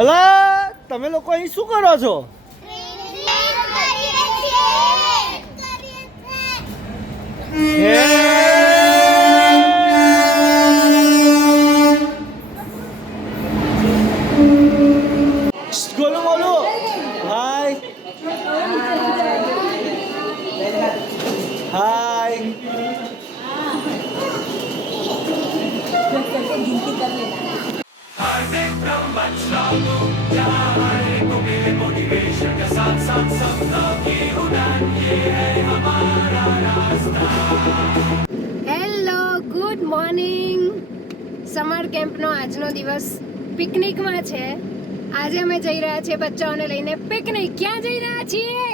અલા તમે લોકો અહીં શું કરો છો? બોલો બોલો. Hi hi. Hello, good morning. Summer કેમ્પનો આજનો દિવસ પિકનિકમાં છે. આજે અમે જઈ રહ્યા છીએ બચ્ચાઓને લઈને પિકનિક. ક્યાં જઈ રહ્યા છીએ?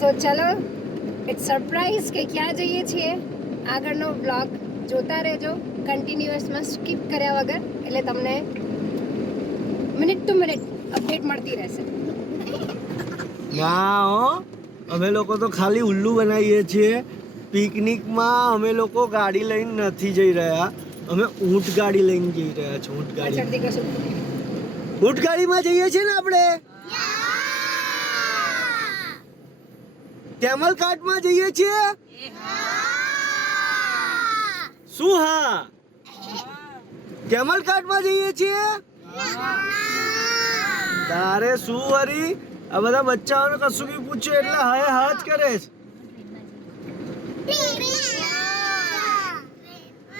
તો ચલો, ઇટ્સ સરપ્રાઈઝ કે ક્યાં જઈએ છીએ. આગળનો બ્લોગ જોતા રહેજો કન્ટિન્યુઅસમાં, સ્કીપ કર્યા વગર, એટલે તમને મિનિટ ટુ મિનિટ અપડેટ મળતી રહેશે. ના હો, અમે લોકો તો ખાલી ઉલ્લુ બનાવીએ છીએ. પિકનિકમાં અમે લોકો ગાડી લઈને નથી જઈ રહ્યા. અમે ઊંટ ગાડી લઈને જઈ રહ્યા છીએ. ઊંટ ગાડીમાં જઈએ છીએ ને આપણે. કેમલ કાર્ટમાં જઈએ છીએ. શું? હા, કેમલ કાર્ટમાં જઈએ છીએ. તારે શું વરી? આ બધા બચ્ચાઓને કશું બી પૂછ્યું એટલે હાય હા જ કરે છે.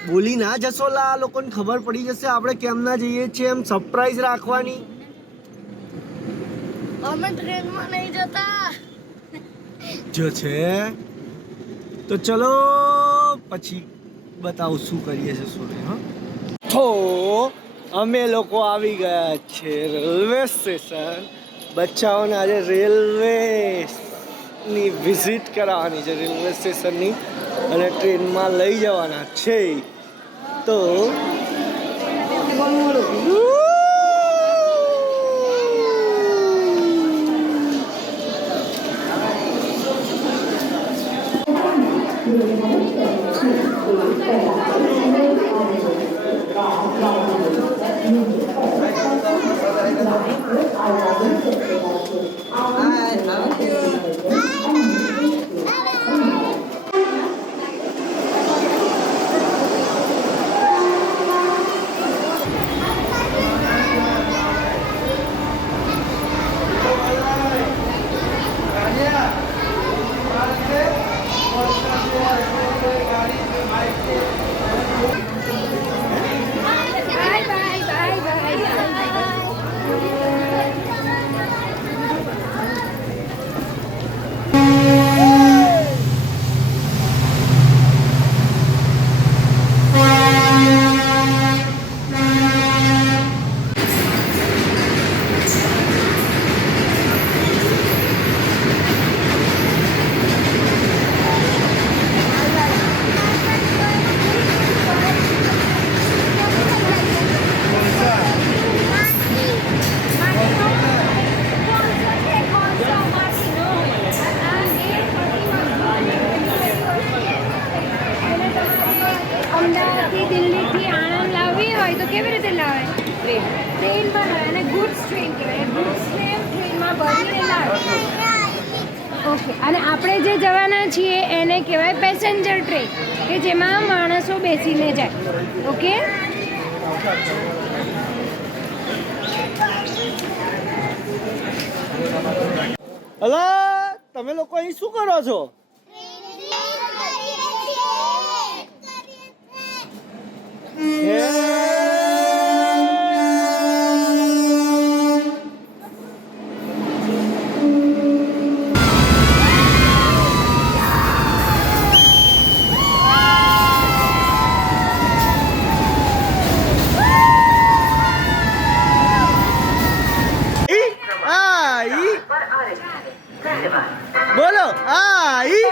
બોલી ના જશો લા, આ લોકોને ખબર પડી જશે આપણે કેમ ના જઈએ છીએ. એમ સરપ્રાઈઝ રાખવાની. અમે ટ્રેનમાં નહીં જતા. જો છે તો ચલો પછી બતાવું શું કરીએ છીએ શું નહીં. હા, તો અમે લોકો આવી ગયા છે રેલવે સ્ટેશન. બચ્ચાઓને આજે રેલવેની વિઝિટ કરાવવાની છે, રેલવે સ્ટેશનની, અને ટ્રેનમાં લઈ જવાના છે. તો અમદાવાદથી દિલ્હીથી આણંદ લાવવી હોય તો કેવી રીતે લાવે? ટ્રેનમાં લાવે, અને ગુડ્સ ટ્રેન કહેવાય. ગુડ્સ ટ્રેનમાં ભરીને લાવે. ઓકે, અને આપણે જે જવાના છીએ એને કહેવાય પેસેન્જર ટ્રેન, કે જેમાં માણસો બેસીને જાય. ઓકે, અલા તમે લોકો અહીં શું કરો છો? બોલો આઈ.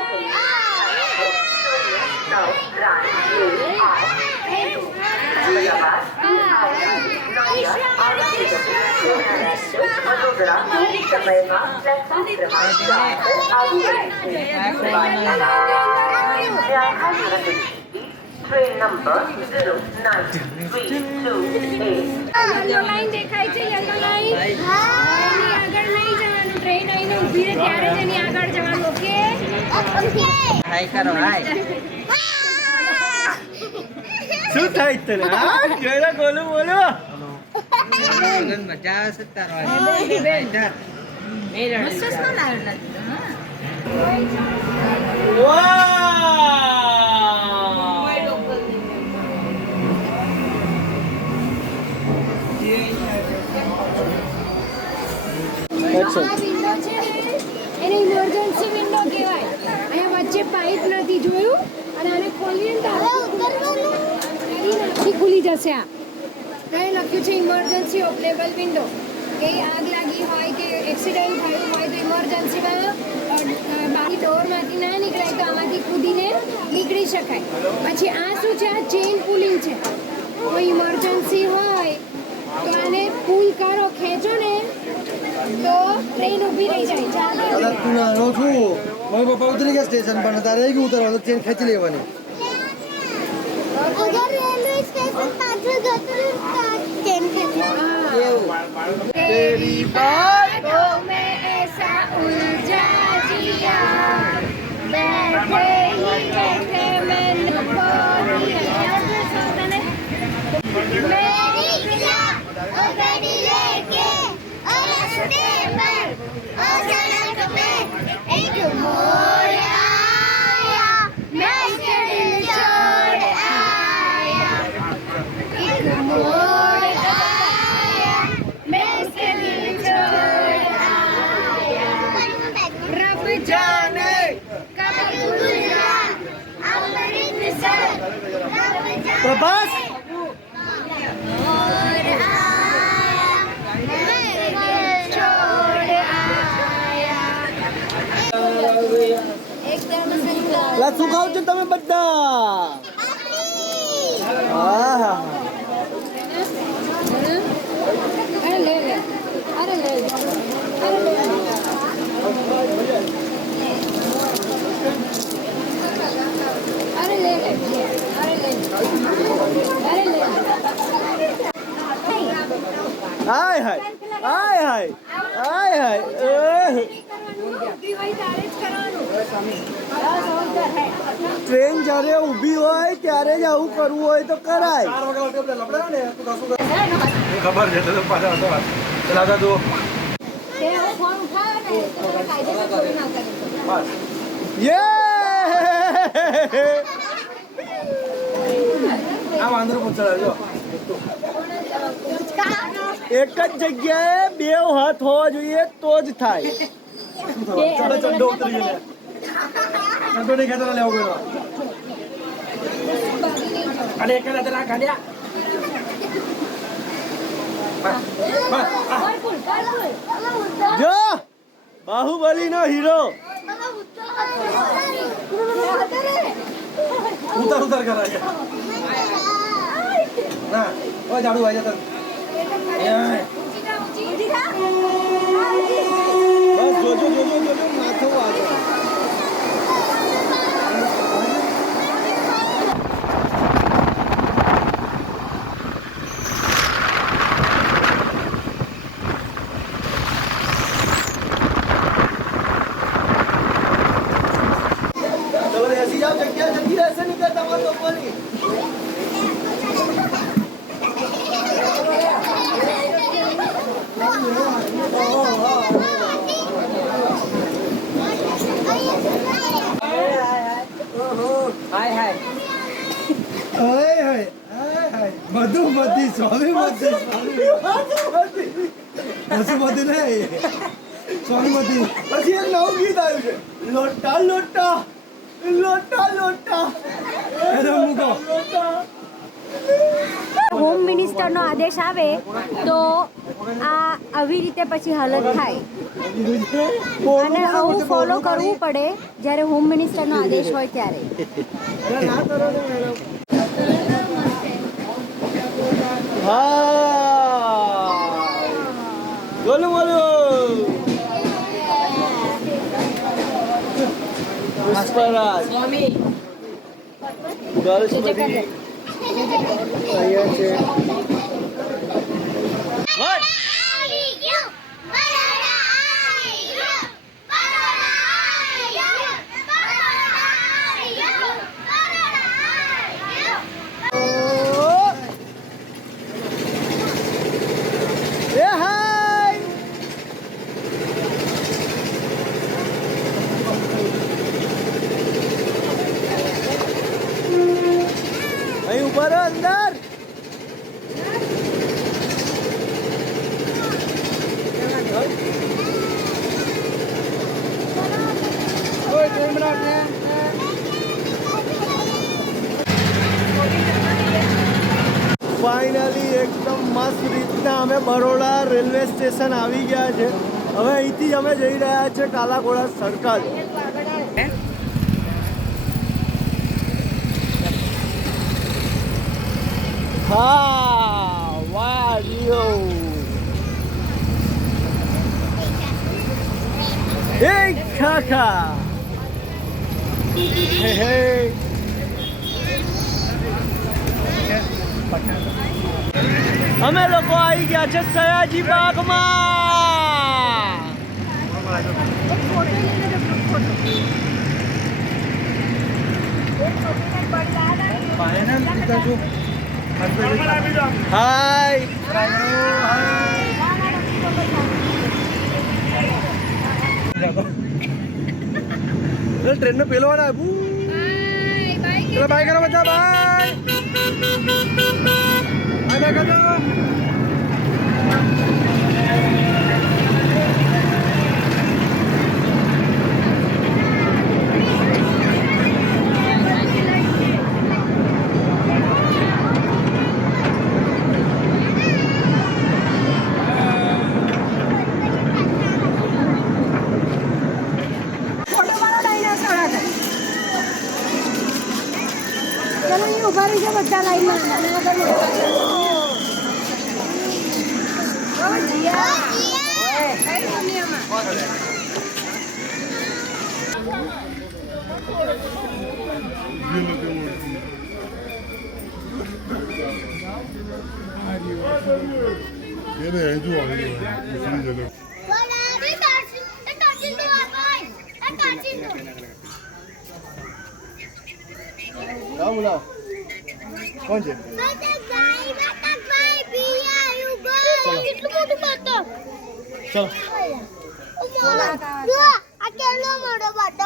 Train number 0932 યલો લાઈન દેખાય છે, યલો લાઈન. એની આગળ નહીં જવાનું. ટ્રેન આવીને ઊભી રહે ત્યારે જ એની આગળ જવાનું. ઓકે? હાય કરો હાય. શું થાય તને હા જરા બોલો બોલો મજા આવે છે તારો. આ વિન્ડો છે ને એને ઇમરજન્સી વિન્ડો કહેવાય. અહીંયા વચ્ચે પાઇપ નથી જોયું અને આને ખોલીએ ને તો આખી ખુલી જશે. આ અહીં લખ્યું છે ઇમરજન્સી ઓપનેબલ વિન્ડો. કે આગ લાગી હોય કે એક્સિડન્ટ થયું હોય તો ઇમરજન્સીમાં બાકી ડોરમાંથી ના નીકળાય તો આમાંથી કૂદીને નીકળી શકાય. પછી આ શું છે? આ ચેઇન પુલિંગ છે. કોઈ ઇમરજન્સી હોય તો આને પુલ કરો, ખેંચો ને તો ટ્રેન ઊભી રહી જાય. અરે તું નાનો છું, મારા પપ્પા ઉતરી ગયા સ્ટેશન પર, તારે આવી ગયું ઉતરવા તો ટ્રેન ખેંચી લેવાની. अगर रेलवे स्टेशन पाछળ જતું ટ્રેન ખેંચી તેરી બાતોं में ऐसा उलझा जिया बैठे ही बैठे मैंने मेरी रिक्शा ओ गाड़ी लेके और रास्ते पर और सड़क पे एक मोड़ आया मैं उसके दिल छोड़ आया एक मोड़ आया मैं उसके दिल छोड़ आया रब जाने कब गुजरा अमृतसर रब जाने તો બસ और आया मेरे दिल छोड़ आया एकदम सुंदर લા શું ખાવ છો તમે બધા આહા अरे ले ले अरे ले ले अरे ले ले अरे ले ले अरे ले अरे ले હાય હાય હાય હાય હાય હાય ટ્રેન જ્યારે ઊભી હોય ત્યારે જ આવું કરવું હોય તો કરાય ખબર છે તો પાછા હતો ચલાવતા તું ફોન ઉઠાવે ને તો કાયદેસર ચોરી ના કરે યે આ વાંદરો પહોંચાડ્યો એક જ જગ્યાએ બે હાથ હોવા જોઈએ તો જ થાય ચડો ચડો ઉતરી ગયો ચડો નહીં ખેતર લેવો ગયો અને એક જ આ ગાડિયા જો બાહુબલી નો હીરો ઉતાર ઉતાર કરાય ના ઓય ઝાડુ આવી જતા બસ જોજો જોજો જોજો માથું વાગે ચલો બેસી જાઓ જગ્યા જતી રહેશે નહીં કે તમારે લોકોની ઓય હાય હાય મધુમતી સ્વામીમતી મધુમતી નહીં સ્વામીમતી પછી એક નવું ગીત આવ્યું છે લોટા લોટા લોટા લોટા એને મૂકો હોમ મિનિસ્ટરનો આદેશ આવે તો આ આવી રીતે પછી હાલત થાય અને આવું ફોલો કરવું પડે જ્યારે હોમ મિનિસ્ટરનો આદેશ હોય ત્યારે. ના કરો ને મેડમ હા બોલો બોલો પુષ્પરાજ ગર્લ્સ બધી અહીંયા છે એકદમ મસ્ત રીતના અમે બરોડા રેલવે સ્ટેશન આવી ગયા છે. હવે અહીંથી અમે જઈ રહ્યા છે કાલાઘોડા સર્કલ. હા વાહ રિયો હે કાકા હે હે અમે લોકો આવી ગયા છે સયાજી બાગમાં. હાય ટ્રેન નો પેલો વાળા બાય કરો બધા બાય બાય કરો. ચલો અહીં ઉભા રહી જાઓ બધા લાઈનમાં. બોલાવો કોણ છે? કેટલું મોટું બતક. ચલો આ કેટલો મોટો બતક.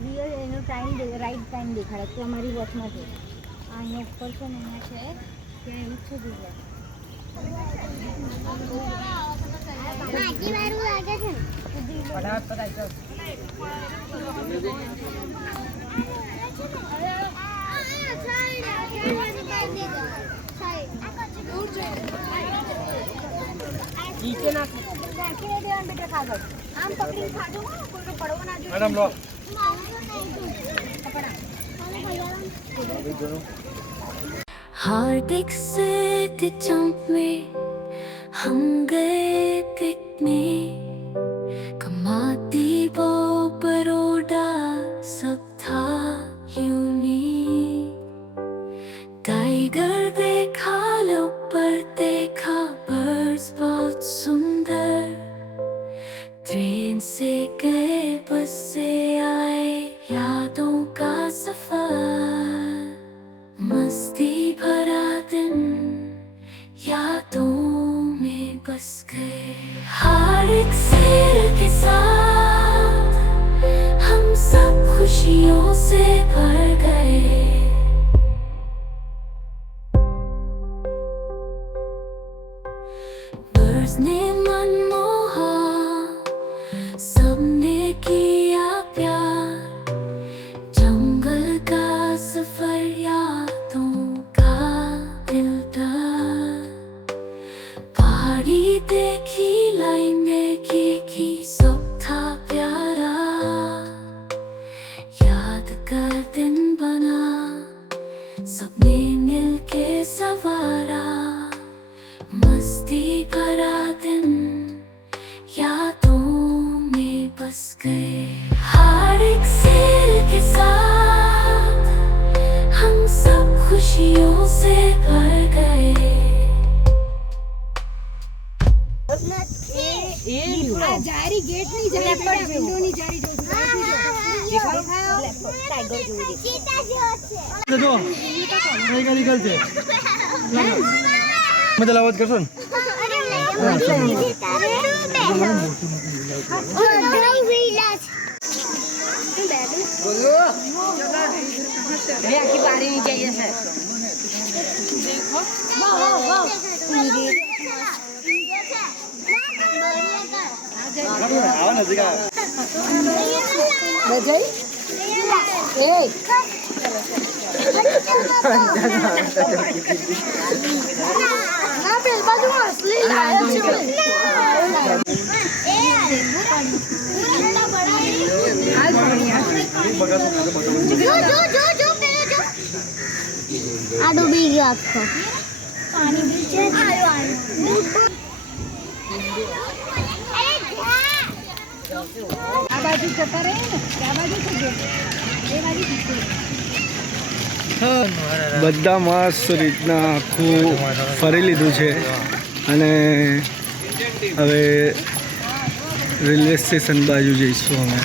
રિયલ એનો ટાઈમ રાઈટ ટાઈમ દેખાડે તો અમારી વોચમાં છે. આ અહીંયા ઉપર છે ને અહીંયા છે ત્યાં એવું જ છે જોઈએ. માટી વાળું લાગે છે ને. નીચે નાખીને દેવાનું બેટા કાગળ. આમ પકડીને ખાધું કોઈ પડવો ના જોઈએ. મેડમ લો. हार्दिक से जंप में हम गए पिकनिक. कमाती वो बरोड़ा सब था यूनिक. टाइगर देखा ऊपर देखा बर्ड्स बहुत सुंदर. ट्रेन से गए बस से आए यादों का सफर. मस्ती भरा दिन यादों में बस गए. हर एक शेर के साथ हम सब खुशियों से भर गए. बर्ड्स ने मन मोहा सबने किया प्यार. जंगल का सफर यादों का दिलदार. पहाड़ी देखी लाइन में की बस गए हर एक शेर के साथ हम सब खुशियों से भर गए આ જારી ગેટ ની જારી બેટા વિન્ડો ની જારી જોઉં છું ચીતા જેવો છે જો કઈ નીકળશે મજા લાવત કરશો ને આખી બારી ની જઈએ છે આવા નજીક આવે આ ડૂબી ગયો આખો પાણી બી છે આ બાજુ જતા રહે ને આ બાજુ છે ગેટ એ બાજુ બધા મસ્ત રીતના આખું ફરી લીધું છે અને હવે રેલવે સ્ટેશન બાજુ જઈશું અમે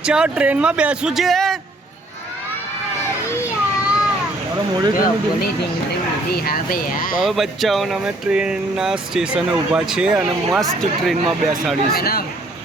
ચાલો ટ્રેનમાં બેસવું છે હવે બચ્ચાઓને અમે ટ્રેનના સ્ટેશને ઊભા છીએ અને મસ્ત ટ્રેનમાં બેસાડીશું